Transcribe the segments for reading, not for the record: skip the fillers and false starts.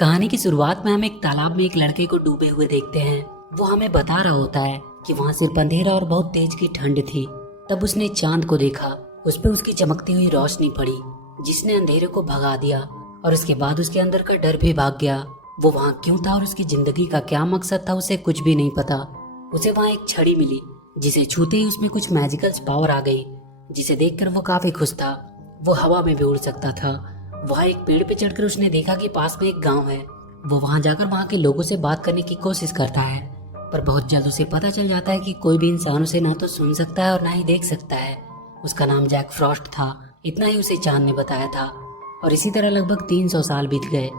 कहानी की शुरुआत में हम एक तालाब में एक लड़के को डूबे हुए देखते हैं। वो हमें बता रहा होता है कि वहाँ सिर्फ अंधेरा और बहुत तेज की ठंड थी। तब उसने चांद को देखा, उस पे उसकी चमकती हुई रोशनी पड़ी जिसने अंधेरे को भगा दिया और उसके बाद उसके अंदर का डर भी भाग गया। वो वहाँ क्यों था और उसकी जिंदगी का क्या मकसद था उसे कुछ भी नहीं पता। उसे वहाँ एक छड़ी मिली जिसे छूते ही उसमें कुछ मैजिकल पावर आ गई, जिसे देखकर वो काफी खुश था। वो हवा में भी उड़ सकता था। वहाँ एक पेड़ पे चढ़कर उसने देखा कि पास में एक गांव है। वो वहाँ जाकर वहाँ के लोगों से बात करने की कोशिश करता है, पर बहुत जल्द उसे पता चल जाता है कि कोई भी इंसान उसे ना तो सुन सकता है और ना ही देख सकता है। उसका नाम जैक फ्रॉस्ट था, इतना ही उसे चांद ने बताया था। और इसी तरह लगभग 300 साल बीत गए।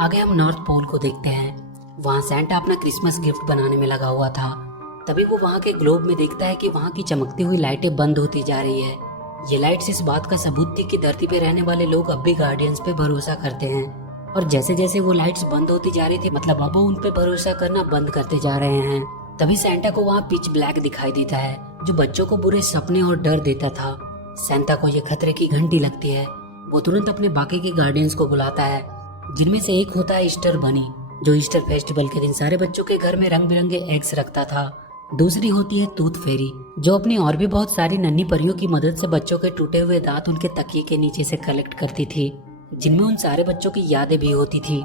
आगे हम नॉर्थ पोल को देखते हैं। वहाँ सैंटा अपना क्रिसमस गिफ्ट बनाने में लगा हुआ था। तभी वो वहाँ के ग्लोब में देखता है कि वहाँ की चमकती हुई लाइटें बंद होती जा रही है। ये लाइट्स इस बात का सबूत थी कि धरती पे रहने वाले लोग अब भी गार्डियंस पे भरोसा करते हैं। और जैसे जैसे वो लाइट्स बंद होती जा रही थी, मतलब अब वो उन पे भरोसा करना बंद करते जा रहे हैं। तभी सैंटा को वहाँ पिच ब्लैक दिखाई देता है, जो बच्चों को बुरे सपने और डर देता था। सैंटा को ये खतरे की घंटी लगती है। वो तुरंत अपने बाकी के गार्डियंस को बुलाता है, जिनमें से एक होता है ईस्टर बनी, जो ईस्टर फेस्टिवल के दिन सारे बच्चों के घर में रंग बिरंगे एग्स रखता था। दूसरी होती है टूथ फेरी, जो अपनी और भी बहुत सारी नन्ही परियों की मदद से बच्चों के टूटे हुए दांत उनके तकिए के नीचे से कलेक्ट करती थी, जिनमें उन सारे बच्चों की यादें भी होती थी।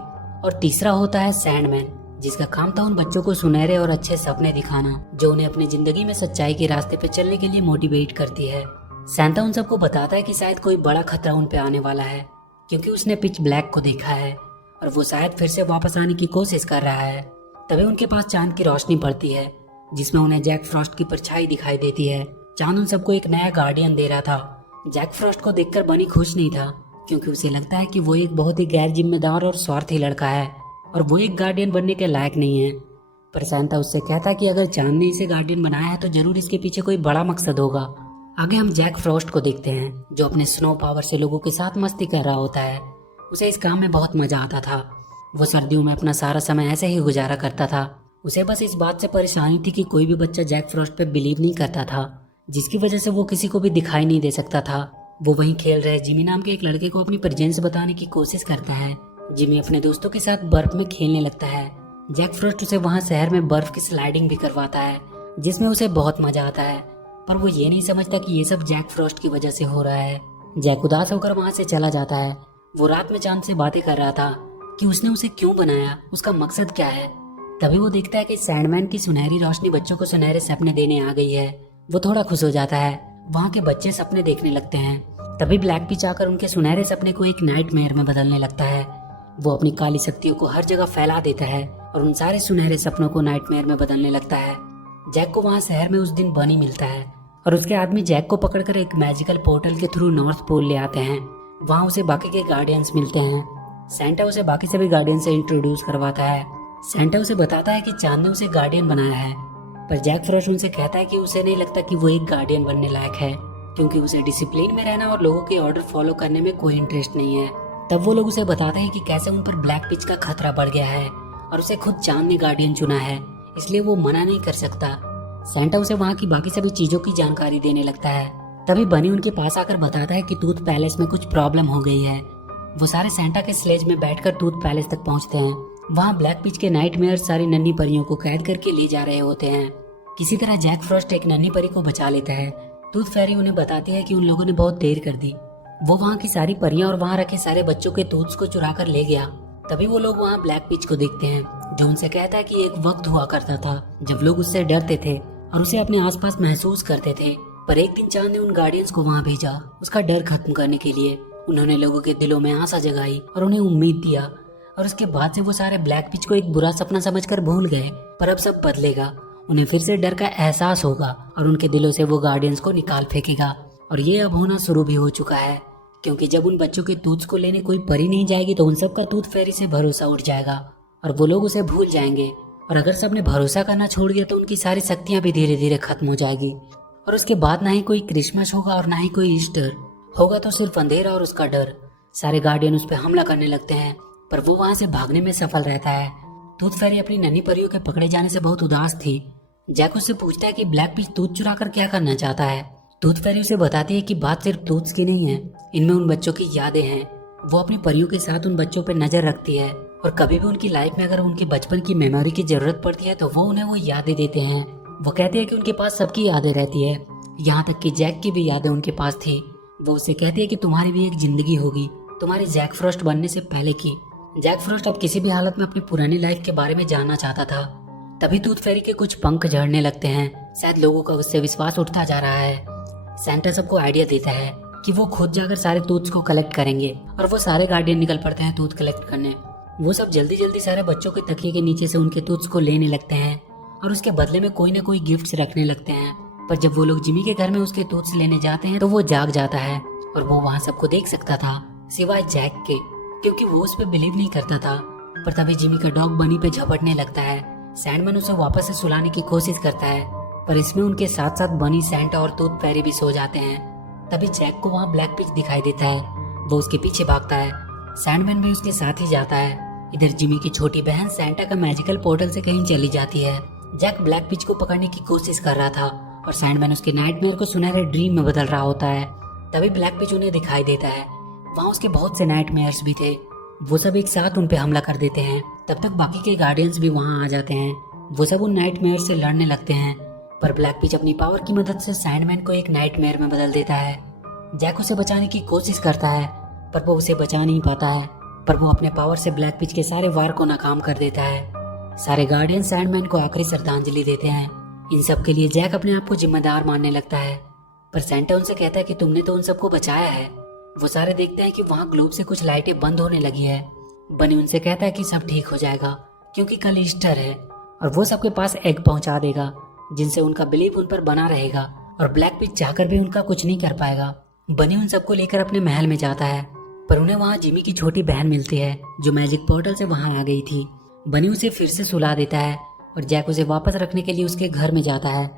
और तीसरा होता है सैंडमैन, जिसका काम था उन बच्चों को सुनहरे और अच्छे सपने दिखाना, जो उन्हें अपनी जिंदगी में सच्चाई के रास्ते पे चलने के लिए मोटिवेट करती है। सैंटा उन सबको बताता है कि शायद कोई बड़ा खतरा उन पे आने वाला है, क्योंकि उसने पिच ब्लैक को देखा है और वो शायद फिर से वापस आने की कोशिश कर रहा है। तभी उनके पास चांद की रोशनी पड़ती है, जिसमें उन्हें जैक फ्रॉस्ट की परछाई दिखाई देती है। चांद उन सबको एक नया गार्डियन दे रहा था। जैक फ्रॉस्ट को देखकर बनी खुश नहीं था, क्योंकि उसे लगता है कि वो एक बहुत ही गैर जिम्मेदार और स्वार्थी लड़का है और वो एक गार्डियन बनने के लायक नहीं है। पर सैंटा उससे कहता है कि अगर चांद ने इसे गार्डियन बनाया है तो जरूर इसके पीछे कोई बड़ा मकसद होगा। आगे हम जैक फ्रॉस्ट को देखते हैं, जो अपने स्नो पावर से लोगों के साथ मस्ती कर रहा होता है। उसे इस काम में बहुत मजा आता था। वो सर्दियों में अपना सारा समय ऐसे ही गुजारा करता था। उसे बस इस बात से परेशानी थी कि कोई भी बच्चा जैक फ्रॉस्ट पे बिलीव नहीं करता था, जिसकी वजह से वो किसी को भी दिखाई नहीं दे सकता था। वो वहीं खेल रहे जिमी नाम के एक लड़के को अपनी प्रेजेंस बताने की कोशिश करता है। जिमी अपने दोस्तों के साथ बर्फ में खेलने लगता है। जैक फ्रॉस्ट उसे वहाँ शहर में बर्फ की स्लाइडिंग भी करवाता है, जिसमें उसे बहुत मजा आता है। पर वो ये नहीं समझता कि ये सब जैक फ्रॉस्ट की वजह से हो रहा है। जैक उदास होकर वहाँ से चला जाता है। वो रात में चांद से बातें कर रहा था कि उसने उसे क्यों बनाया, उसका मकसद क्या है। तभी वो देखता है कि सैंडमैन की सुनहरी रोशनी बच्चों को सुनहरे सपने देने आ गई है। वो थोड़ा खुश हो जाता है। वहाँ के बच्चे सपने देखने लगते हैं। तभी ब्लैक पिच आकर उनके सुनहरे सपने को एक नाइटमेयर में बदलने लगता है। वो अपनी काली शक्तियों को हर जगह फैला देता है और उन सारे सुनहरे सपनों को नाइटमेयर में बदलने लगता है। जैक को वहाँ शहर में उस दिन बनी मिलता है और उसके आदमी जैक को पकड़कर एक मैजिकल पोर्टल के थ्रू नॉर्थ पोल ले आते हैं। वहाँ उसे बाकी के गार्डियंस मिलते हैं। सैंटा उसे बाकी सभी गार्डियन से इंट्रोड्यूस करवाता है। सैंटा उसे बताता है कि चांद ने उसे गार्डियन बनाया है, पर जैक फ्रॉस्ट उनसे कहता है कि उसे नहीं लगता कि वो एक गार्डियन बनने लायक है, क्योंकि उसे डिसिप्लिन में रहना और लोगों के ऑर्डर फॉलो करने में कोई इंटरेस्ट नहीं है। तब वो लोग उसे बताते हैं कि कैसे उन पर ब्लैक पिच का खतरा बढ़ गया है और उसे खुद चांद ने गार्डियन चुना है, इसलिए वो मना नहीं कर सकता। सैंटा उसे वहाँ की बाकी सभी चीजों की जानकारी देने लगता है। तभी बनी उनके पास आकर बताता है कि टूथ पैलेस में कुछ प्रॉब्लम हो गई है। वो सारे सैंटा के स्लेज में बैठकर टूथ पैलेस तक पहुँचते हैं। वहाँ ब्लैक पिच के नाइटमेयर सारी नन्ही परियों को कैद करके ले जा रहे होते हैं। किसी तरह जैक फ्रॉस्ट एक नन्ही परी को बचा लेता है। टूथ फेरी उन्हें बताती है कि उन लोगों ने बहुत देर कर दी। वो वहाँ की सारी परियां और वहाँ रखे सारे बच्चों के टूथ्स को चुरा कर ले गया। तभी वो लोग वहाँ ब्लैक पिच को देखते हैं, जो उनसे कहता है कि एक वक्त हुआ करता था जब लोग उससे डरते थे और उसे अपने आसपास महसूस करते थे। पर एक दिन चांद ने उन गार्डियंस को वहाँ भेजा उसका डर खत्म करने के लिए। उन्होंने लोगों के दिलों में आशा जगाई और उन्हें उम्मीद दिया, और उसके बाद से वो सारे ब्लैक पिच को एक बुरा सपना समझकर भूल गए। पर अब सब बदलेगा। उन्हें फिर से डर का एहसास होगा और उनके दिलों से वो गार्डियंस को निकाल फेंकेगा। और ये अब होना शुरू भी हो चुका है, क्योंकि जब उन बच्चों के टूथ्स को लेने कोई परी नहीं जाएगी तो उन सब का टूथ फेरी से भरोसा उठ जाएगा और वो लोग उसे भूल जाएंगे। और अगर सबने भरोसा करना छोड़ दिया तो उनकी सारी शक्तियां भी धीरे धीरे खत्म हो जाएगी। और उसके बाद ना ही कोई क्रिसमस होगा और ना ही कोई ईस्टर होगा, तो सिर्फ अंधेरा और उसका डर। सारे गार्डियन उस पर हमला करने लगते हैं, पर वो वहां से भागने में सफल रहता है। टूथ फेरी अपनी नन्ही परियों के पकड़े जाने से बहुत उदास थी। जैक उससे पूछता है कि ब्लैक पिच टूथ चुरा कर क्या करना चाहता है। टूथ फेरी उसे बताती है कि बात सिर्फ टूथ्स की नहीं है, इनमें उन बच्चों की यादें हैं। वो अपनी परियों के साथ उन बच्चों पर नजर रखती है और कभी भी उनकी लाइफ में अगर उनके बचपन की मेमोरी की जरूरत पड़ती है तो वो उन्हें वो यादें देते हैं। वो कहते हैं कि उनके पास सबकी यादें रहती है, यहाँ तक कि जैक की भी यादें उनके पास थी। वो उससे कहते हैं कि तुम्हारी भी एक जिंदगी होगी, तुम्हारी जैक फ्रॉस्ट बनने से पहले की। जैक फ्रॉस्ट अब किसी भी हालत में अपनी पुरानी लाइफ के बारे में जानना चाहता था। तभी टूथ फेरी के कुछ पंख झड़ने लगते हैं। शायद लोगों का उससे विश्वास उठता जा रहा है। सेंटा सबको आइडिया देता है कि वो खुद जाकर सारे टूथ्स को कलेक्ट करेंगे और वो सारे गार्डियन निकल पड़ते हैं टूथ कलेक्ट करने। वो सब जल्दी जल्दी सारे बच्चों के तकिए के नीचे से उनके टूथ्स को लेने लगते हैं और उसके बदले में कोई ना कोई गिफ्ट्स रखने लगते हैं। पर जब वो लोग जिमी के घर में उसके टूथ्स लेने जाते हैं तो वो जाग जाता है और वो वहाँ सबको देख सकता था सिवाय जैक के, क्योंकि वो उस पर बिलीव नहीं करता था। पर तभी जिमी का डॉग बनी पे झपटने लगता है। सैंडमैन उसे वापस से सुलाने की कोशिश करता है, पर इसमें उनके साथ साथ बनी, सैंटा और टूथ फेरी भी सो जाते हैं। तभी जैक को वहाँ ब्लैक पिच दिखाई देता है। वो उसके पीछे भागता है। सैंडमैन भी उसके साथ ही जाता है। इधर जिमी की छोटी बहन सैंटा का मैजिकल पोर्टल से कहीं चली जाती है। जैक ब्लैक पिच को पकड़ने की कोशिश कर रहा था और सैंडमैन उसके नाइटमेयर को सुनहरे ड्रीम में बदल रहा होता है। तभी ब्लैक पिच उन्हें दिखाई देता है। वहाँ उसके बहुत से नाइटमेयर्स भी थे। वो सब एक साथ उन पे हमला कर देते हैं। तब तक बाकी के गार्डियंस भी वहाँ आ जाते हैं। वो सब उन नाइटमेयर से लड़ने लगते हैं, पर ब्लैक पिच अपनी पावर की मदद से सैंडमैन को एक नाइटमेयर में बदल देता है। जैक उसे बचाने की कोशिश करता है, पर वो उसे बचा नहीं पाता है। पर वो अपने पावर से ब्लैक पिच के सारे वार को नाकाम कर देता है। सारे गार्डियन सैंडमैन को आखिरी श्रद्धांजलि देते हैं। इन सब के लिए जैक अपने आप को जिम्मेदार मानने लगता है, पर सैंटा उनसे कहता है कि तुमने तो उन सबको बचाया है। वो सारे देखते हैं कि वहाँ ग्लोब से कुछ लाइटें बंद होने लगी है। बनी उनसे कहता है कि सब ठीक हो जाएगा क्योंकि कल ईस्टर है और वो सबके पास एग पहुंचा देगा, जिनसे उनका बिलीव उन पर बना रहेगा और ब्लैक पिच चाहकर भी उनका कुछ नहीं कर पाएगा। बनी उन सबको लेकर अपने महल में जाता है, पर उन्हें वहाँ जिमी की छोटी बहन मिलती है जो मैजिक पोर्टल से वहाँ आ गई थी। बनी उसे फिर से सुला देता है और जैक उसे वापस रखने के लिए उसके घर में जाता है।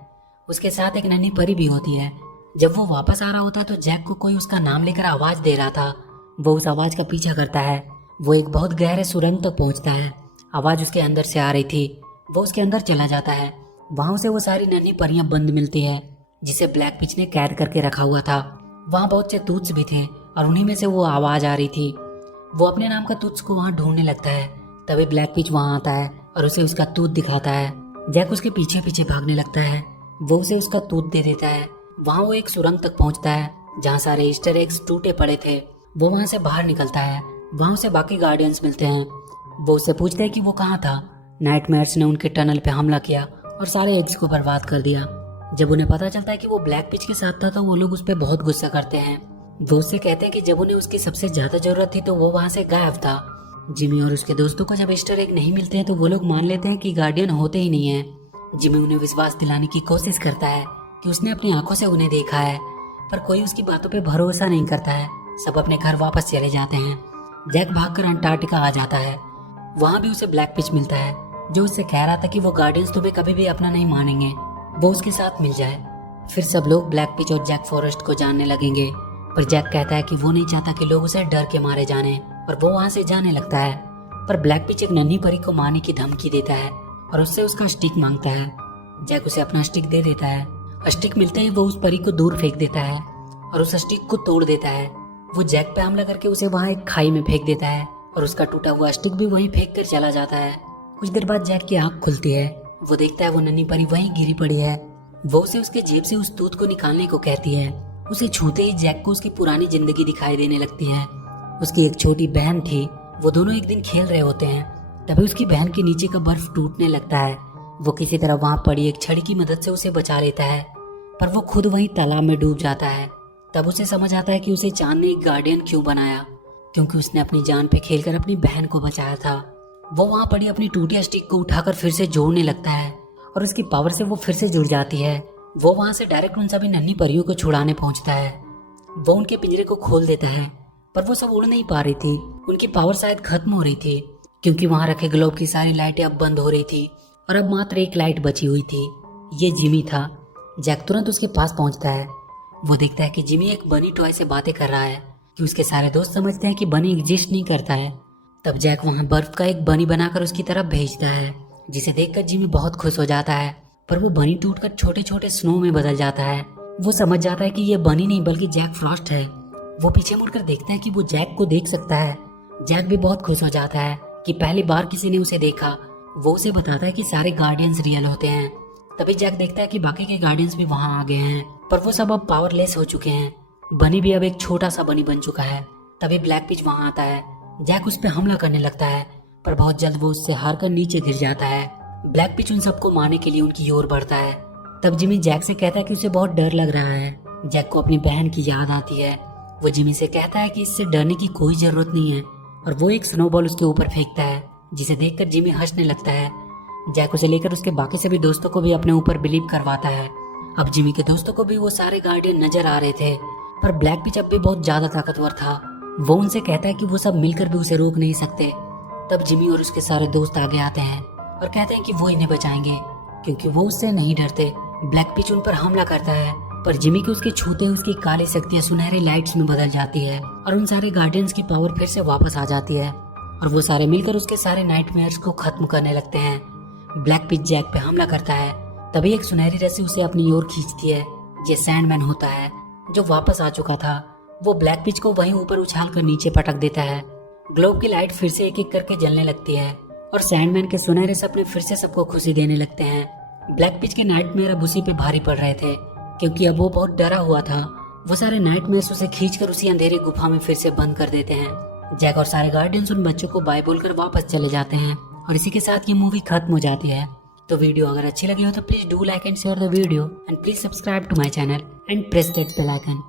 उसके साथ एक नन्ही परी भी होती है। जब वो वापस आ रहा होता है तो जैक को कोई उसका नाम लेकर आवाज दे रहा था। वो उस आवाज का पीछा करता है। वो एक बहुत गहरे सुरंग तक पहुंचता है। आवाज उसके अंदर से आ रही थी। वो उसके अंदर चला जाता है। वहां उसे वो सारी नन्ही परियां बंद मिलती है जिसे ब्लैक पिच ने कैद करके रखा हुआ था। वहाँ बहुत से टूथ्स भी थे और उन्हीं में से वो आवाज आ रही थी। वो अपने नाम का टूथ्स को वहाँ ढूंढने लगता है। तभी ब्लैक पिच वहाँ आता है और उसे उसका टूथ दिखाता है। जैक उसके पीछे पीछे भागने लगता है। वो उसे उसका टूथ दे देता है। वहाँ वो एक सुरंग तक पहुँचता है जहाँ सारे ईस्टर एग्स टूटे पड़े थे। वो वहाँ से बाहर निकलता है। वहाँ उसे बाकी गार्डियंस मिलते हैं। वो उससे पूछते हैं कि वो कहाँ था। नाइटमेयर्स ने उनके टनल पे हमला किया और सारे एग्स को बर्बाद कर दिया। जब उन्हें पता चलता है कि वो ब्लैक पिच के साथ था तो वो लोग उस पर बहुत गुस्सा करते हैं। वो उससे कहते हैं कि जब उन्हें उसकी सबसे ज्यादा जरूरत थी तो वो वहाँ से गायब था। जिमी और उसके दोस्तों को जब ईस्टर एग नहीं मिलते हैं तो वो लोग मान लेते हैं कि गार्डियन होते ही नहीं है। जिमी उन्हें विश्वास दिलाने की कोशिश करता है कि उसने अपनी आंखों से उन्हें देखा है, पर कोई उसकी बातों पे भरोसा नहीं करता है। सब अपने घर वापस चले जाते हैं। जैक भागकर अंटार्कटिका आ जाता है। वहाँ भी उसे ब्लैक पिच मिलता है जो उससे कह रहा था कि वो गार्डियंस तुम्हें कभी भी अपना नहीं मानेंगे, वो उसके साथ मिल जाए। फिर सब लोग ब्लैक पिच और जैक फॉरेस्ट को जानने लगेंगे, पर जैक कहता है कि वो नहीं चाहता कि लोग उसे डर के मारे जाने और वो वहाँ से जाने लगता है। पर ब्लैक पिच एक नन्ही परी को मारने की धमकी देता है और उससे उसका स्टिक मांगता है। जैक उसे अपना स्टिक दे देता है। स्टिक मिलते ही वो उस परी को दूर फेंक देता है और उस स्टिक को तोड़ देता है। वो जैक पे हमला करके उसे वहाँ एक खाई में फेंक देता है और उसका टूटा हुआ स्टिक भी वहीं फेंक कर चला जाता है। कुछ देर बाद जैक की आंख खुलती है। वो देखता है वो नन्ही परी वहीं गिरी पड़ी है। वो उसे उसके जेब से उस टूथ को निकालने को कहती है। उसे छूते ही जैक को उसकी पुरानी जिंदगी दिखाई देने लगती है। उसकी एक छोटी बहन थी। वो दोनों एक दिन खेल रहे होते हैं। तभी उसकी बहन के नीचे का बर्फ टूटने लगता है। वो किसी तरह वहां पड़ी एक छड़ी की मदद से उसे बचा लेता है, पर वो खुद वहीं तालाब में डूब जाता है। तब उसे समझ आता है कि उसे चांद ने एक गार्डियन क्यों बनाया, क्योंकि उसने अपनी जान पे खेलकर अपनी बहन को बचाया था। वो वहां पड़ी अपनी टूटी स्टिक को उठाकर फिर से जोड़ने लगता है और उसकी पावर से वो फिर से जुड़ जाती है। वो वहां से डायरेक्ट उन सभी नन्ही परियों को छुड़ाने पहुंचता है। वो उनके पिंजरे को खोल देता है, पर वो सब उड़ नहीं पा रही थी। उनकी पावर शायद खत्म हो रही थी, क्योंकि वहां रखे ग्लोब की सारी लाइटें अब बंद हो रही थी और अब मात्र एक लाइट बची हुई थी। ये जिमी था। जैक तुरंत उसके पास पहुंचता है। वो देखता है कि जिमी एक बनी टॉय से बातें कर रहा है कि उसके सारे दोस्त समझते हैं कि बनी एग्जिस्ट नहीं करता है। तब जैक वहां बर्फ का एक बनी बनाकर उसकी तरफ भेजता है, जिसे देखकर जिमी बहुत खुश हो जाता है। पर वो बनी टूटकर छोटे छोटे स्नो में बदल जाता है। वो समझ जाता है कि ये बनी नहीं बल्कि जैक फ्रॉस्ट है। वो पीछे मुड़कर देखता है कि वो जैक को देख सकता है। जैक भी बहुत खुश हो जाता है कि पहली बार किसी ने उसे देखा। वो उसे बताता है कि सारे गार्डियंस रियल होते हैं। तभी जैक देखता है कि बाकी के गार्डियंस भी वहां आ गए हैं, पर वो सब अब पावरलेस हो चुके हैं। बनी भी अब एक छोटा सा बनी बन चुका है। तभी ब्लैक पिच वहां आता है। जैक उस पर हमला करने लगता है, पर बहुत जल्द वो उससे हार कर नीचे गिर जाता है। ब्लैक पिच उन सबको मारने के लिए उनकी ओर बढ़ता है। तब जिमी जैक से कहता है कि उसे बहुत डर लग रहा है। जैक को अपनी बहन की याद आती है। वो जिमी से कहता है कि इससे डरने की कोई जरूरत नहीं है, और वो एक स्नोबॉल उसके ऊपर फेंकता है, जिसे देखकर जिमी हंसने लगता है। जैक उसे लेकर उसके बाकी सभी दोस्तों को भी अपने ऊपर बिलीव करवाता है। अब जिमी के दोस्तों को भी वो सारे गार्डियन नजर आ रहे थे, पर ब्लैक पिच अब भी बहुत ज्यादा ताकतवर था। वो उनसे कहता है कि वो सब मिलकर भी उसे रोक नहीं सकते। तब जिमी और उसके सारे दोस्त आगे आते हैं और कहते हैं कि वो इन्हें बचाएंगे, क्योंकि वो उससे नहीं डरते। ब्लैक पिच उन पर हमला करता है, पर जिमी को उसके छूते हुए उसकी काली शक्तियां सुनहरे लाइट्स में बदल जाती है और उन सारे गार्डियंस की पावर फिर से वापस आ जाती है, और वो सारे मिलकर उसके सारे नाइटमेयर्स को खत्म करने लगते हैं। ब्लैक पिच जैक पे हमला करता है। तभी एक सुनहरी रस्सी उसे अपनी ओर खींचती है। ये सैंडमैन होता है, जो वापस आ चुका था। वो ब्लैक पिच को वहीं ऊपर उछाल कर नीचे पटक देता है। ग्लोब की लाइट फिर से एक एक करके जलने लगती है, और सैंडमैन के सुनहरे सपने फिर से सबको खुशी देने लगते हैं। ब्लैक पिच के नाइटमेयर अब उसी पे भारी पड़ रहे थे, क्योंकि अब वो बहुत डरा हुआ था। वो सारे नाइटमेयर्स उसे खींचकर उसी अंधेरी गुफा में फिर से बंद कर देते हैं। जैक और सारे गार्डियंस उन बच्चों को बाय बोलकर वापस चले जाते हैं, और इसी के साथ ये मूवी खत्म हो जाती है। तो वीडियो अगर अच्छी लगी हो तो please do like and share the video, and please subscribe to my channel and press that bell icon.